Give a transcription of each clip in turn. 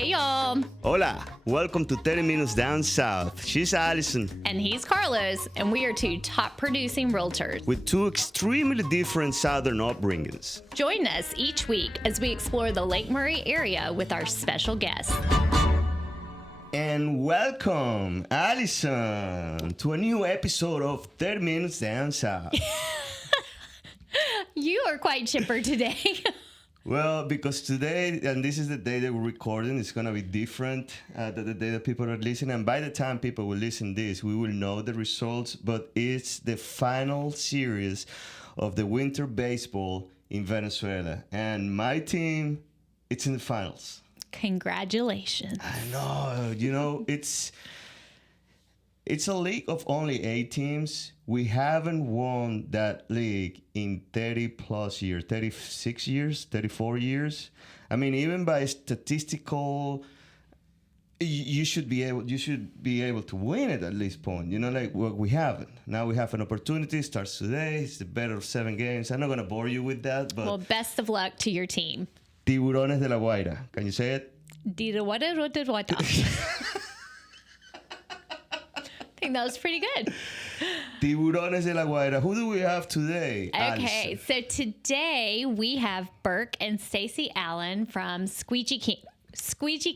Hey, y'all. Hola, welcome to 30 Minutes Down South. She's Allison. And he's Carlos, and we are two top producing realtors. With two extremely different Southern upbringings. Join us each week as we explore the Lake Murray area with our special guests. And welcome, Allison, to a new episode of 30 Minutes Down South. You are quite chipper today. Well, because today, and this is the day that we're recording, it's going to be different than the day that people are listening. And by the time people will listen to this, we will know the results. But it's the final series of the winter baseball in Venezuela. And my team, it's in the finals. Congratulations. I know. You know, it's a league of only 8 teams. We haven't won that league in 30 plus years, 36 years, 34 years. I mean, even by statistical, you should be able to win it at least point. You know, like well, we haven't. Now we have an opportunity. It starts today. It's the better of 7 games. I'm not gonna bore you with that, but well, best of luck to your team. Tiburones de la Guaira. Can you say it? I think that was pretty good. Tiburones de la Guaira. Who do we have today? Okay, so today we have Burke and Staci Allen from Squeegee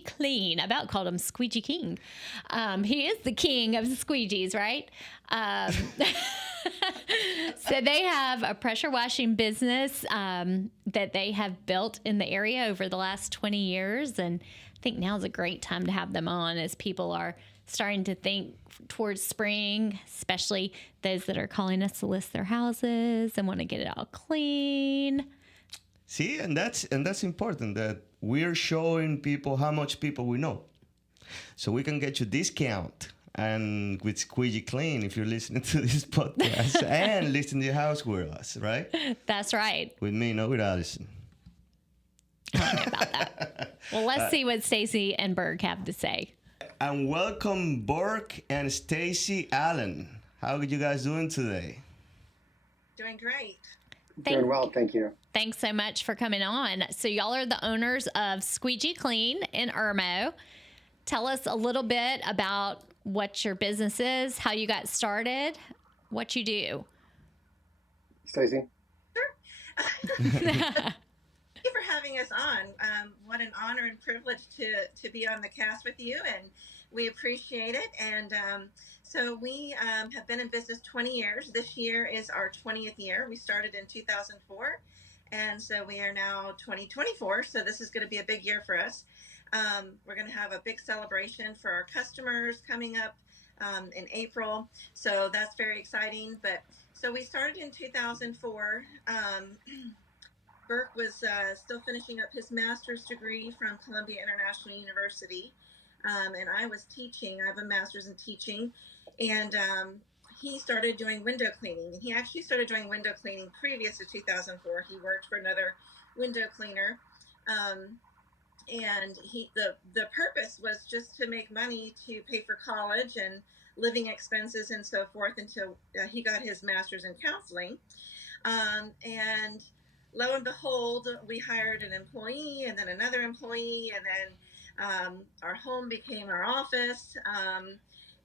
Clean. I about called him Squeegee King. He is the king of the squeegees, right? So they have a pressure washing business that they have built in the area over the last 20 years. And I think now is a great time to have them on as people are starting to think towards spring, especially those that are calling us to list their houses and want to get it all clean. See, and that's important that we're showing people how much people we know. So we can get you discount and with Squeegee Clean if you're listening to this podcast and listing your house with us, right? That's right. With me, not with Allison. I don't know about that. Well, let's see what Staci and Burke have to say. And welcome Burke and Staci Allen. How are you guys doing today? Doing great. Doing well, thank you. Thanks so much for coming on. So y'all are the owners of Squeegee Clean in Irmo. Tell us a little bit about what your business is, how you got started, what you do. Staci? Sure. Thank you for having us on. What an honor and privilege to be on the cast with you, and we appreciate it. And so we have been in business 20 years. This year is our 20th year. We started in 2004, and so we are now 2024. So this is going to be a big year for us. We're going to have a big celebration for our customers coming up in April. So that's very exciting. But so we started in 2004. Burke was still finishing up his master's degree from Columbia International University, and I was teaching. I have a master's in teaching, and he started doing window cleaning. He actually started doing window cleaning previous to 2004. He worked for another window cleaner, and the purpose was just to make money to pay for college and living expenses and so forth until he got his master's in counseling, and lo and behold, we hired an employee and then another employee, and then our home became our office.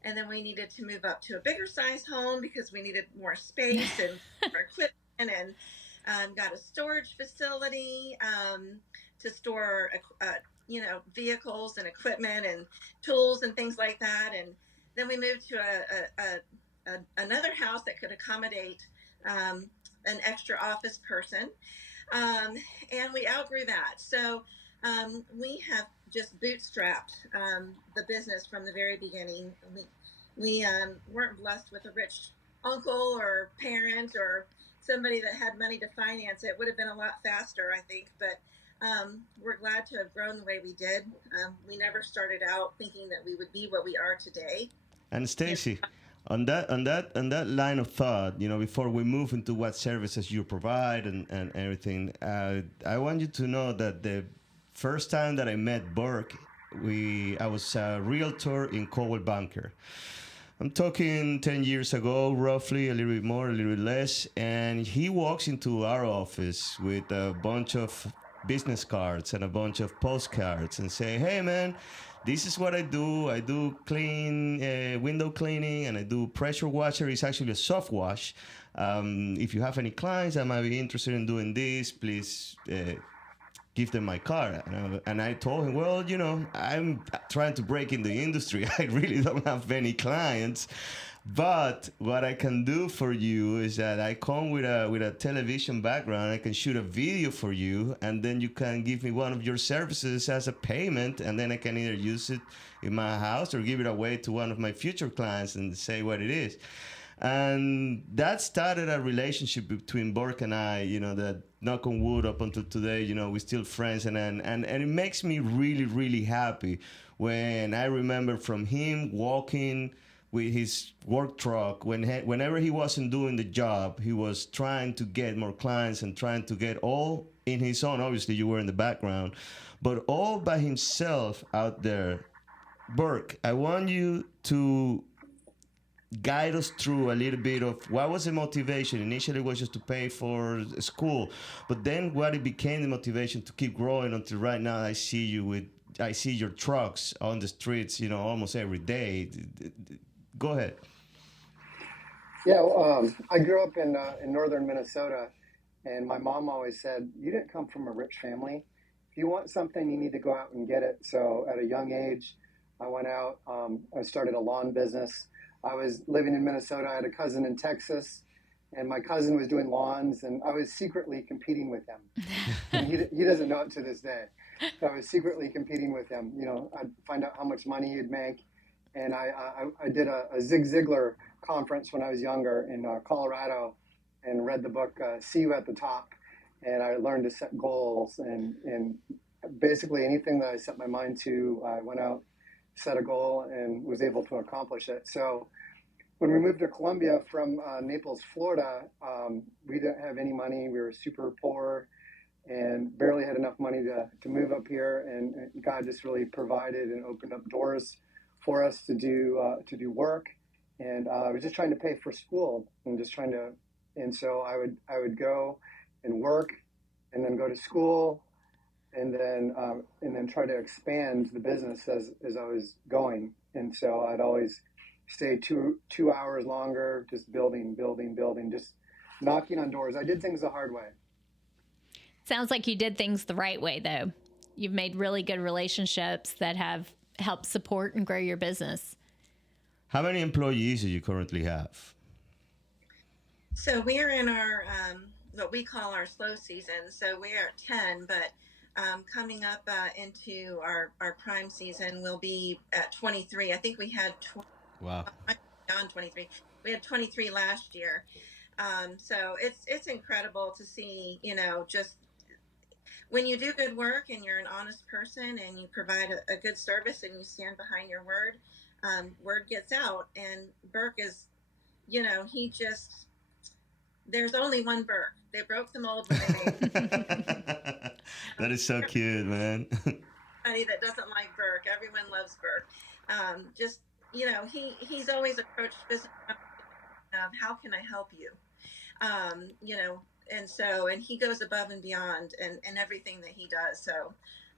And then we needed to move up to a bigger size home because we needed more space and more equipment, and got a storage facility to store, vehicles and equipment and tools and things like that. And then we moved to another house that could accommodate an extra office person, and we outgrew that. So we have just bootstrapped the business from the very beginning. We weren't blessed with a rich uncle or parent or somebody that had money to finance it. It would have been a lot faster, I think, but we're glad to have grown the way we did. We never started out thinking that we would be what we are today. And Staci, on that line of thought, before we move into what services you provide and everything, I want you to know that the first time that I met Burke, I was a realtor in Coldwell Banker. I'm talking 10 years ago, roughly, a little bit more, a little bit less, and he walks into our office with a bunch of business cards and a bunch of postcards and say, hey man, this is what I do. I do clean window cleaning and I do pressure washer. It's actually a soft wash. If you have any clients that might be interested in doing this, please give them my card. And I told him, well, you know, I'm trying to break in the industry. I really don't have any clients. But what I can do for you is that I come with a television background. I can shoot a video for you, and then you can give me one of your services as a payment, and then I can either use it in my house or give it away to one of my future clients and say what it is. And that started a relationship between Burke and I, you know, that knock on wood up until today, you know, we're still friends. And it makes me really, really happy when I remember from him walking with his work truck, whenever he wasn't doing the job, he was trying to get more clients and trying to get all in his own. Obviously, you were in the background, but all by himself out there. Burke, I want you to guide us through a little bit of what was the motivation. Initially it was just to pay for school, but then what it became the motivation to keep growing until right now I see your trucks on the streets, you know, almost every day. Go ahead. Yeah, well, I grew up in northern Minnesota, and my mom always said, you didn't come from a rich family. If you want something, you need to go out and get it. So at a young age, I went out, I started a lawn business. I was living in Minnesota. I had a cousin in Texas, and my cousin was doing lawns, and I was secretly competing with him. And he doesn't know it to this day. So I was secretly competing with him. You know, I'd find out how much money he'd make. And I did a Zig Ziglar conference when I was younger in Colorado and read the book, See You at the Top. And I learned to set goals. And basically anything that I set my mind to, I went out, set a goal, and was able to accomplish it. So when we moved to Columbia from Naples, Florida, we didn't have any money. We were super poor and barely had enough money to move up here. And God just really provided and opened up doors for us to do work. And I was just trying to pay for school and so I would go and work and then go to school and then try to expand the business as I was going. And so I'd always stay two hours longer, just building, just knocking on doors. I did things the hard way. Sounds like you did things the right way, though. You've made really good relationships that have helped support and grow your business. How many employees do you currently have? So we're in our what we call our slow season. So we are at 10, but coming up into our prime season, we'll be at 23. I think we had Wow. Beyond 23. We had 23 last year. So it's incredible to see, you know, just when you do good work and you're an honest person and you provide a good service and you stand behind your word, word gets out. And Burke is, you know, there's only one Burke. They broke the mold when they made That is so cute, man. Anybody that doesn't like Burke, everyone loves Burke. Just, you know, he's always approached business of how can I help you? You know, and he goes above and beyond and everything that he does. So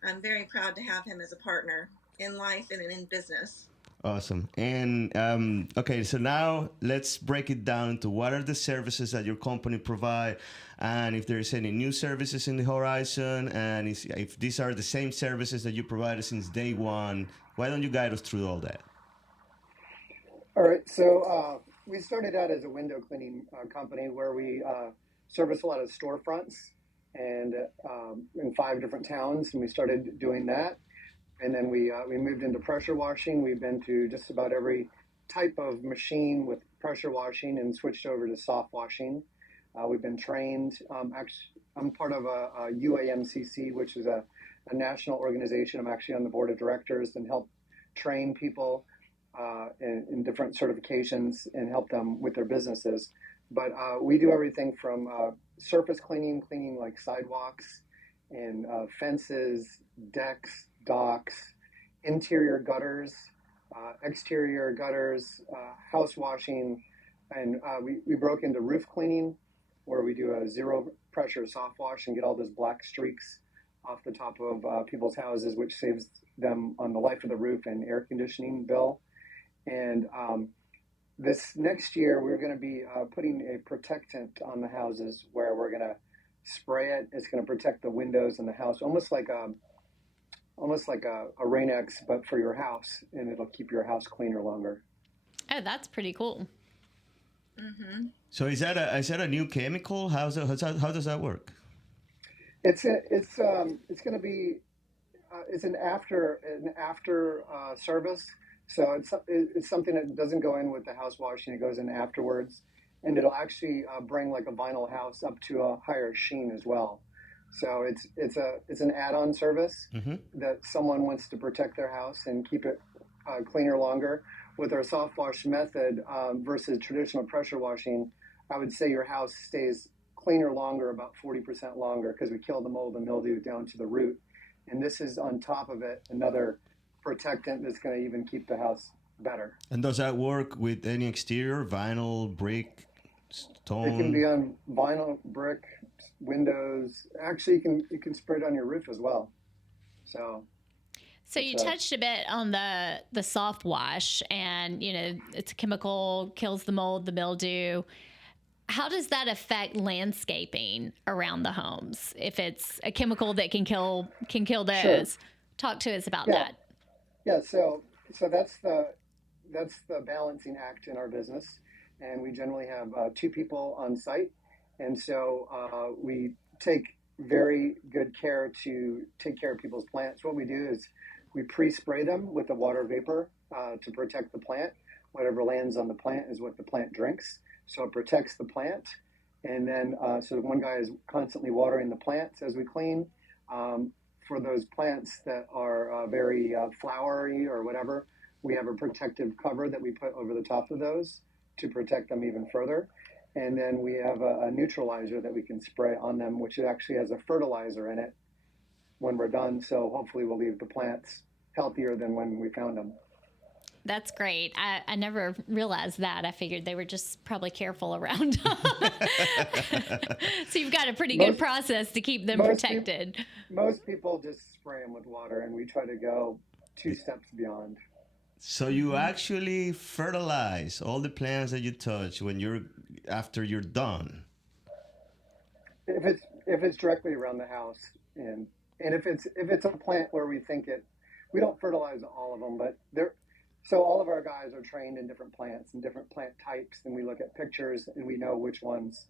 I'm very proud to have him as a partner in life and in business. Awesome. And okay, so now let's break it down to what are the services that your company provide, and if there's any new services in the horizon, and if these are the same services that you provided since day one. Why don't you guide us through all that? All right. So we started out as a window cleaning company where we service a lot of storefronts and in 5 different towns, and we started doing that. And then we moved into pressure washing. We've been to just about every type of machine with pressure washing and switched over to soft washing. We've been trained. I'm part of a UAMCC, which is a national organization. I'm actually on the board of directors and help train people in different certifications and help them with their businesses. But we do everything from surface cleaning like sidewalks and fences, decks, docks, interior gutters, exterior gutters, house washing, and we broke into roof cleaning where we do a 0 pressure soft wash and get all those black streaks off the top of people's houses, which saves them on the life of the roof and air conditioning bill. And this next year, we're going to be putting a protectant on the houses where we're going to spray it. It's going to protect the windows in the house, almost like a Rain-X, but for your house, and it'll keep your house cleaner longer. Oh, that's pretty cool. Mm-hmm. So is that a new chemical? How does that work? It's going to be it's an after service. So it's something that doesn't go in with the house washing. It goes in afterwards, and it'll actually bring like a vinyl house up to a higher sheen as well. So it's an add-on service that someone wants to protect their house and keep it cleaner longer. With our soft wash method versus traditional pressure washing, I would say your house stays cleaner longer, about 40% longer, because we kill the mold and mildew down to the root. And this is on top of it, another protectant that's going to even keep the house better. And does that work with any exterior, vinyl, brick, stone? It can be on vinyl, brick, windows. Actually, you can spray it on your roof as well. So you touched a bit on the soft wash, and it's a chemical, kills the mold, the mildew. How does that affect landscaping around the homes? If it's a chemical that can kill those, Sure. Talk to us about Yeah. that. Yeah, so that's the balancing act in our business, and we generally have 2 people on site, and so we take very good care to take care of people's plants. What we do is we pre-spray them with the water vapor to protect the plant. Whatever lands on the plant is what the plant drinks, so it protects the plant. And then so one guy is constantly watering the plants as we clean. For those plants that are very flowery or whatever, we have a protective cover that we put over the top of those to protect them even further. And then we have a neutralizer that we can spray on them, which actually has a fertilizer in it when we're done. So hopefully we'll leave the plants healthier than when we found them. That's great. I never realized that. I figured they were just probably careful around. So you've got a pretty good process to keep them protected. Most people just spray them with water, and we try to go 2 steps beyond. So you actually fertilize all the plants that you touch after you're done. If it's directly around the house, and if it's a plant where we think we don't fertilize all of them, but so all of our guys are trained in different plants and different plant types, and we look at pictures and we know which ones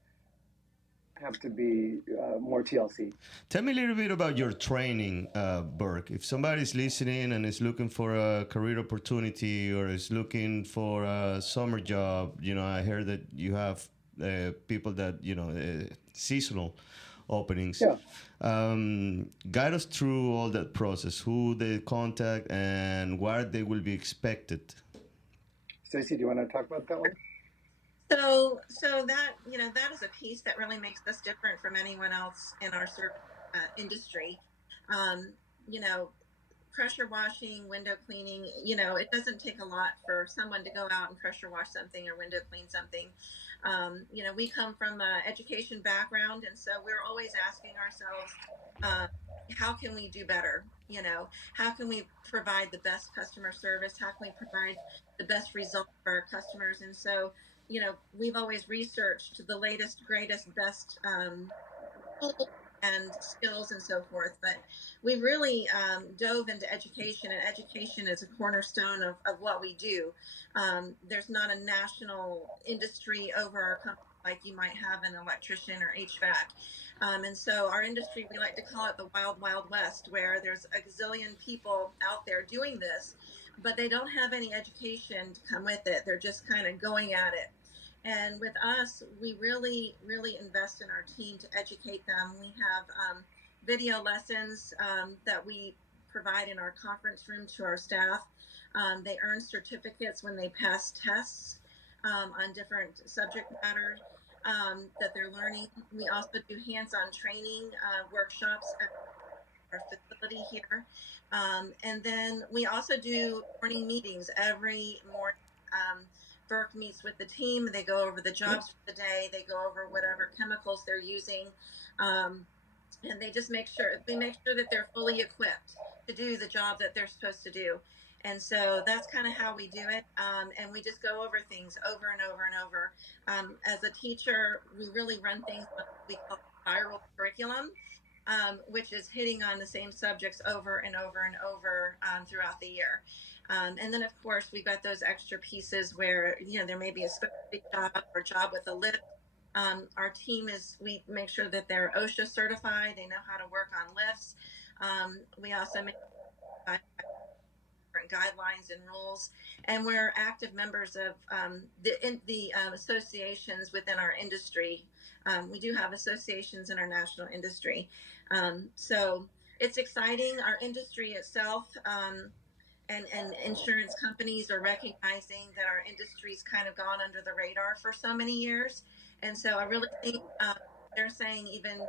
have to be more TLC. Tell me a little bit about your training, Burke. If somebody's listening and is looking for a career opportunity or is looking for a summer job, I heard that you have people that, seasonal openings. Yeah. Guide us through all that process, who they contact and what they will be expected. Staci, do you want to talk about that one? So that that is a piece that really makes us different from anyone else in our industry. Pressure washing, window cleaning, it doesn't take a lot for someone to go out and pressure wash something or window clean something. We come from an education background, and so we're always asking ourselves, how can we do better? How can we provide the best customer service? How can we provide the best result for our customers? And so, we've always researched the latest, greatest, best tools and skills and so forth, but we really dove into education, and education is a cornerstone of what we do. There's not a national industry over our company like you might have an electrician or HVAC. And so our industry, we like to call it the wild, wild west, where there's a gazillion people out there doing this, but they don't have any education to come with it. They're just kind of going at it. And with us, we really, really invest in our team to educate them. We have video lessons that we provide in our conference room to our staff. They earn certificates when they pass tests on different subject matters that they're learning. We also do hands-on training workshops at our facility here. And then we also do morning meetings every morning. Burke meets with the team. They go over the jobs for the day. They go over whatever chemicals they're using. and they just make sure that they're fully equipped to do the job that they're supposed to do. And so that's kind of how we do it. And we just go over things over and over and over. As a teacher, we really run things on what we call viral curriculum, which is hitting on the same subjects over and over and over throughout the year. And then, of course, we've got those extra pieces where, there may be a specific job or job with a lift. Our team we make sure that they're OSHA certified. They know how to work on lifts. We also make different guidelines and rules, and we're active members of the associations within our industry. We do have associations in our national industry, so it's exciting. Our industry itself. And insurance companies are recognizing that our industry's kind of gone under the radar for so many years. And so I really think they're saying even,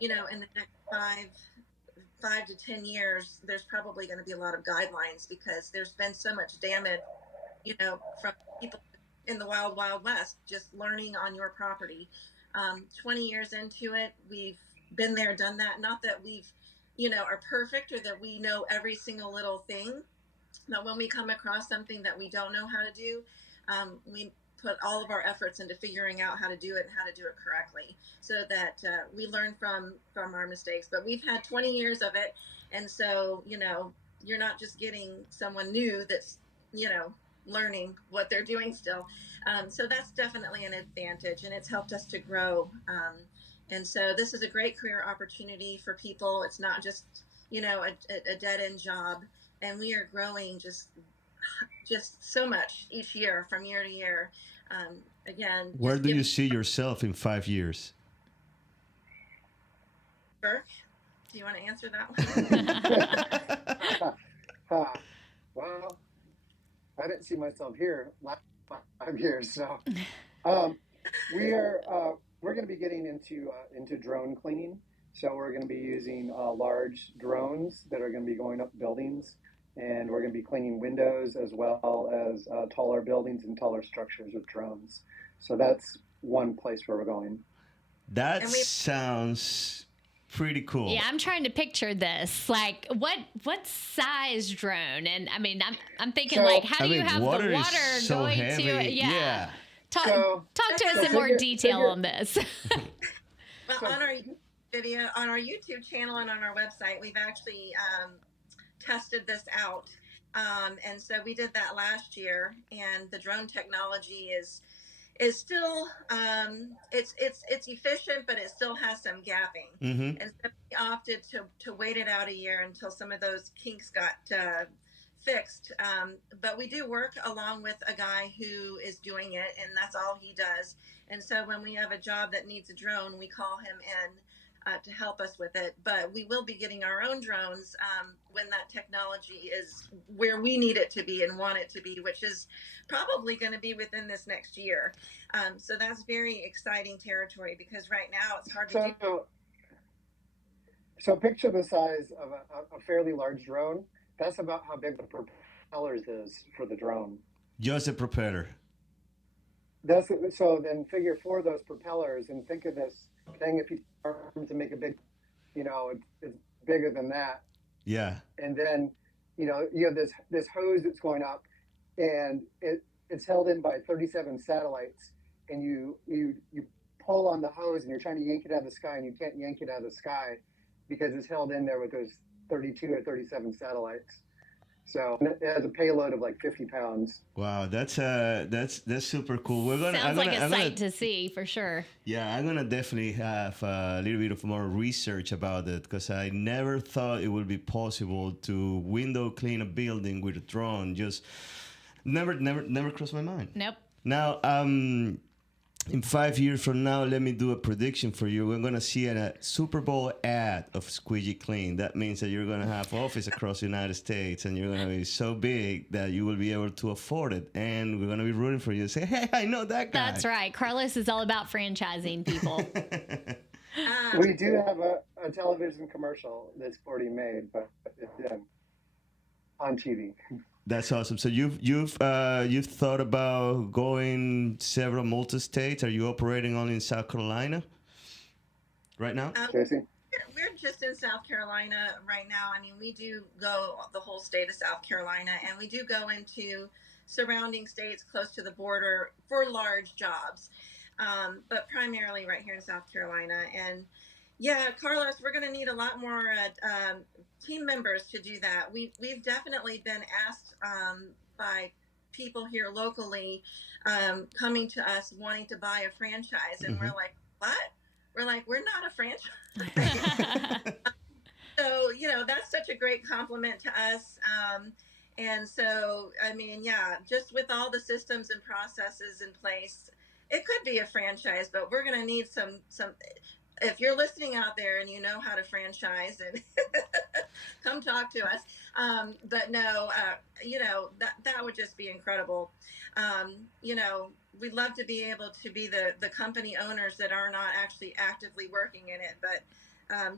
in the next 5 to 10 years, there's probably going to be a lot of guidelines because there's been so much damage, from people in the wild, wild west, just learning on your property. 20 years into it, we've been there, done that. Not that we've, are perfect or that we know every single little thing. But when we come across something that we don't know how to do, we put all of our efforts into figuring out how to do it and how to do it correctly so that we learn from our mistakes. But we've had 20 years of it. And so, you're not just getting someone new that's, learning what they're doing still. So that's definitely an advantage, and it's helped us to grow. And so this is a great career opportunity for people. It's not just, a dead-end job. And we are growing just so much each year, from year to year. Again, where do you see yourself in 5 years? Burke, do you want to answer that one? Well, I didn't see myself here last 5 years, so we're going to be getting into drone cleaning. So we're going to be using large drones that are going to be going up buildings, and we're going to be cleaning windows as well as taller buildings and taller structures with drones. So that's one place where we're going. That sounds pretty cool. Yeah, I'm trying to picture this. Like, what size drone? And I mean, I'm thinking how do you have the water so going heavy. to it? Yeah. Talk to us in more detail on this. Well, on our video, on our YouTube channel and on our website, we've actually tested this out. And so we did that last year, and the drone technology is still it's efficient, but it still has some gapping. Mm-hmm. And so we opted to wait it out a year until some of those kinks got fixed. But we do work along with a guy who is doing it, and that's all he does. And so when we have a job that needs a drone, we call him in to help us with it. But we will be getting our own drones when that technology is where we need it to be and want it to be, which is probably going to be within this next year. So that's very exciting territory, because right now it's hard to do. So picture the size of a fairly large drone. That's about how big the propellers is for the drone. Just a propeller. So then figure 4 of those propellers, and think of this thing, if you arm to make a big, it's bigger than that. Yeah. And then, you have this hose that's going up, and it's held in by 37 satellites, and you pull on the hose, and you're trying to yank it out of the sky, and you can't yank it out of the sky because it's held in there with those 32 or 37 satellites. So it has a payload of like 50 pounds. Wow, that's super cool. Sounds like a sight to see for sure. Yeah, I'm gonna definitely have a little bit of more research about it, because I never thought it would be possible to window clean a building with a drone. Just never crossed my mind. Nope. Now, in 5 years from now, let me do a prediction for you. We're going to see a Super Bowl ad of Squeegee Clean. That means that you're going to have office across the United States, and you're going to be so big that you will be able to afford it. And we're going to be rooting for you to say, hey, I know that guy. That's right. Carlos is all about franchising people. We do have a television commercial that's already made, but it's on TV. That's awesome. So you've thought about going several multi-states. Are you operating only in South Carolina right now? Stacy? we're just in South Carolina right now. I mean, we do go the whole state of South Carolina, and we do go into surrounding states close to the border for large jobs, but primarily right here in South Carolina. And yeah, Carlos, we're going to need a lot more team members to do that. We've definitely been asked by people here locally coming to us wanting to buy a franchise, and we're like, what? We're like, we're not a franchise. So, that's such a great compliment to us. And so, I mean, yeah, just with all the systems and processes in place, it could be a franchise, but we're going to need some. If you're listening out there and you know how to franchise, and come talk to us. But no, that would just be incredible. We'd love to be able to be the company owners that are not actually actively working in it, but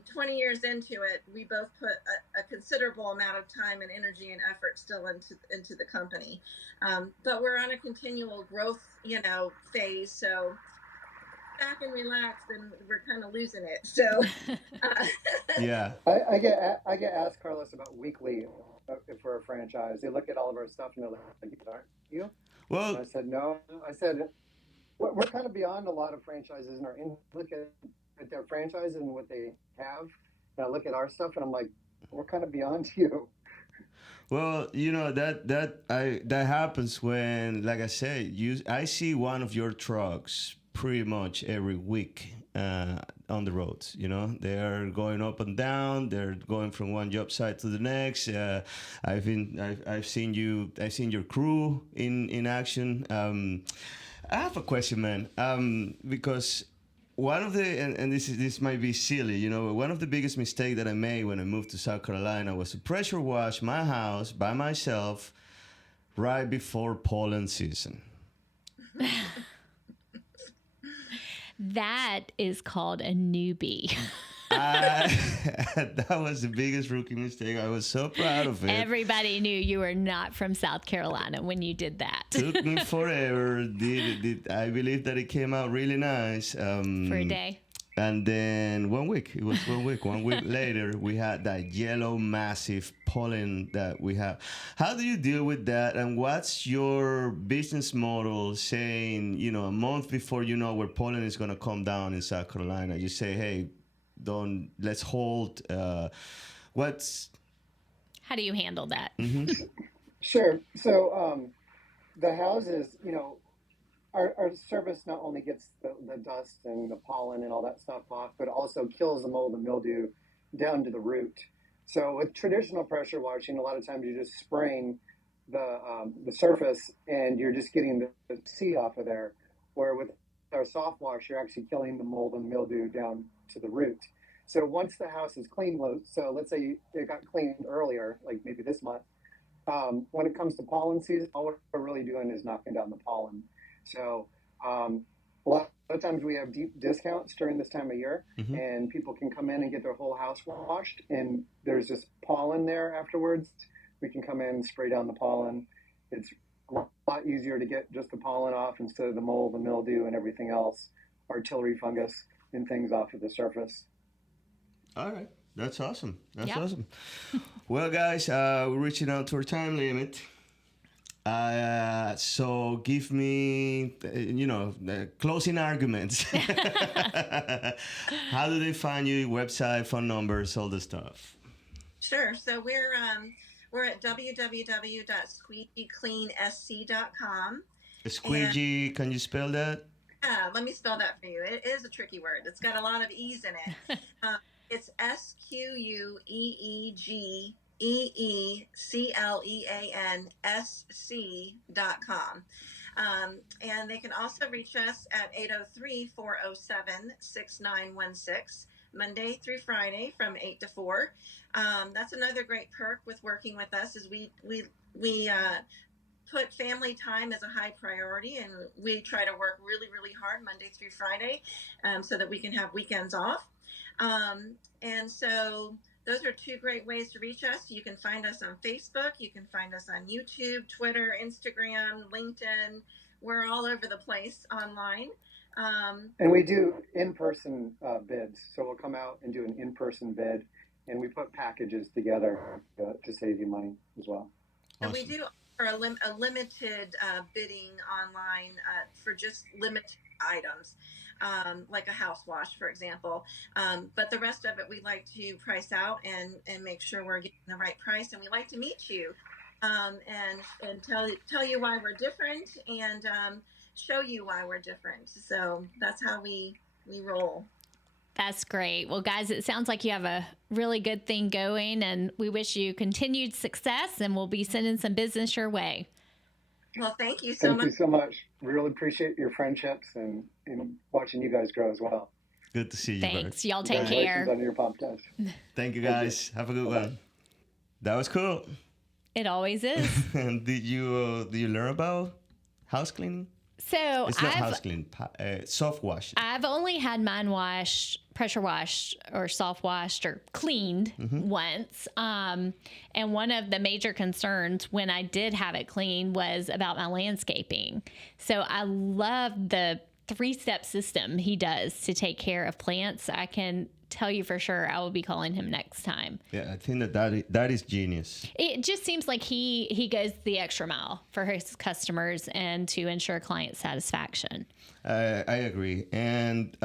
20 years into it, we both put a considerable amount of time and energy and effort still into the company. But we're on a continual growth, phase. So back and relax, and we're kind of losing it. So, Yeah. I get asked, Carlos, about weekly if we're a franchise. They look at all of our stuff and they're like, aren't you? Well, And I said, no. I said, we're kind of beyond a lot of franchises in our look at their franchises and what they have. And I look at our stuff and I'm like, we're kind of beyond you. well, that happens when, like I said, I see one of your trucks pretty much every week on the roads. They are going up and down. They're going from one job site to the next. I've seen your crew in action. I have a question, man, because one of the and this might be silly, one of the biggest mistakes that I made when I moved to South Carolina was to pressure wash my house by myself right before pollen season. That is called a newbie. That was the biggest rookie mistake. I was so proud of it. Everybody knew you were not from South Carolina when you did that. Took me forever. I believe that it came out really nice. For a day. And then 1 week. It was 1 week. 1 week later, we had that yellow massive pollen that we have. How do you deal with that? And what's your business model saying, a month before you know where pollen is going to come down in South Carolina? You say, hey, let's hold. How do you handle that? Mm-hmm. Sure. So the houses, our service not only gets the dust and the pollen and all that stuff off, but also kills the mold and mildew down to the root. So with traditional pressure washing, a lot of times you're just spraying the surface and you're just getting the seed off of there. Where with our soft wash, you're actually killing the mold and mildew down to the root. So once the house is clean, so let's say it got cleaned earlier, like maybe this month, when it comes to pollen season, all we're really doing is knocking down the pollen. So a lot of times we have deep discounts during this time of year, and people can come in and get their whole house washed, and there's just pollen there afterwards. We can come in and spray down the pollen. It's a lot easier to get just the pollen off instead of the mold, the mildew, and everything else, artillery fungus and things off of the surface. All right. That's awesome. Awesome. Well, guys, we're reaching out to our time limit. So give me, closing arguments. How do they find you? Website, phone numbers, all the stuff. Sure. So we're at www.squeegeecleansc.com. Squeegee, can you spell that? Yeah, let me spell that for you. It is a tricky word. It's got a lot of E's in it. It's SqueegeeCleansc.com. And they can also reach us at 803-407-6916, Monday through Friday from 8 to 4. That's another great perk with working with us is we put family time as a high priority, and we try to work really, really hard Monday through Friday so that we can have weekends off. And so those are two great ways to reach us. You can find us on Facebook. You can find us on YouTube, Twitter, Instagram, LinkedIn. We're all over the place online. And we do in-person bids. So we'll come out and do an in-person bid, and we put packages together to save you money as well. And we Awesome. do offer a limited bidding online for just limited items, like a house wash, for example. But the rest of it, we like to price out and make sure we're getting the right price. And we like to meet you and tell you why we're different and show you why we're different. So that's how we roll. That's great. Well, guys, it sounds like you have a really good thing going, and we wish you continued success, and we'll be sending some business your way. Well, thank you so much. Thank you so much. Really appreciate your friendships and watching you guys grow as well. Good to see you, Thanks. Burke. Y'all take Congratulations care. on your podcast. Thank you, guys. Have a good one. That was cool. It always is. And did you learn about house cleaning? So It's not house cleaning, soft wash. I've only had mine washed, pressure washed, or soft washed, or cleaned once. And one of the major concerns when I did have it cleaned was about my landscaping. So I love the 3-step system he does to take care of plants. I can tell you for sure I will be calling him next time. Yeah, I think that is genius. It just seems like he goes the extra mile for his customers and to ensure client satisfaction. I agree. And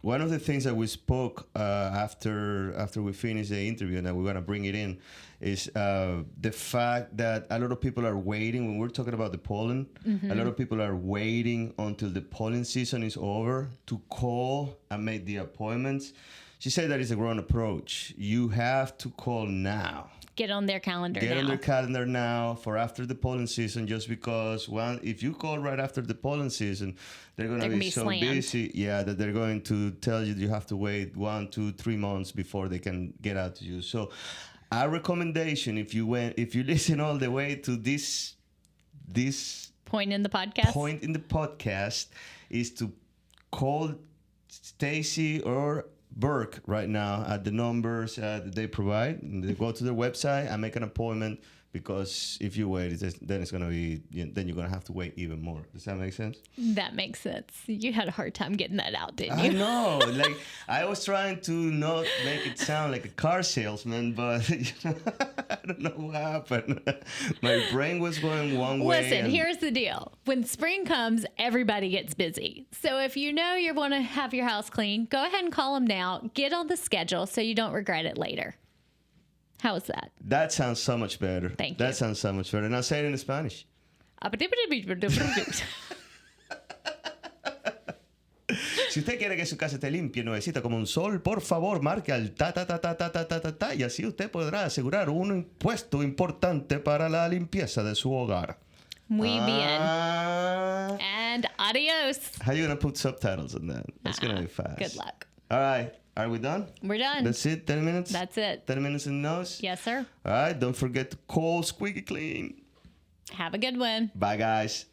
one of the things that we spoke after we finished the interview, and that we're going to bring it in, is the fact that a lot of people are waiting. When we're talking about the pollen, a lot of people are waiting until the pollen season is over to call and make the appointments. She said that is a wrong approach. You have to call now. Get on their calendar Get now. on their calendar now for after the pollen season, just because if you call right after the pollen season, they're going to be so slammed. busy, that they're going to tell you have to wait 1, 2, 3 months before they can get out to you. So our recommendation, if you listen all the way to this Point in the podcast. is to call Staci or Burke right now at the numbers that they provide. And they go to their website and make an appointment, because if you wait, then it's going to be, then you're going to have to wait even more. Does that make sense? That makes sense. You had a hard time getting that out, didn't you? I know. Like, I was trying to not make it sound like a car salesman, but I don't know what happened. My brain was going one way. Listen, here's the deal. When spring comes, everybody gets busy. So if you know you want to have your house clean, go ahead and call them now. Get on the schedule so you don't regret it later. How was that? That sounds so much better. Thank you. That sounds so much better. Now say it in Spanish. Si usted quiere que su casa esté limpia y nuevecita como un sol, por favor, marque al ta ta ta ta ta ta ta ta ta, y así usted podrá asegurar un impuesto importante para la limpieza de su hogar. Muy bien. And adios. How are you going to put subtitles on that? That's going to be fast. Good luck. All right. Are we done? We're done. That's it? 10 minutes? That's it. 10 minutes in the nose? Yes, sir. All right. Don't forget to call Squeegee Clean. Have a good one. Bye, guys.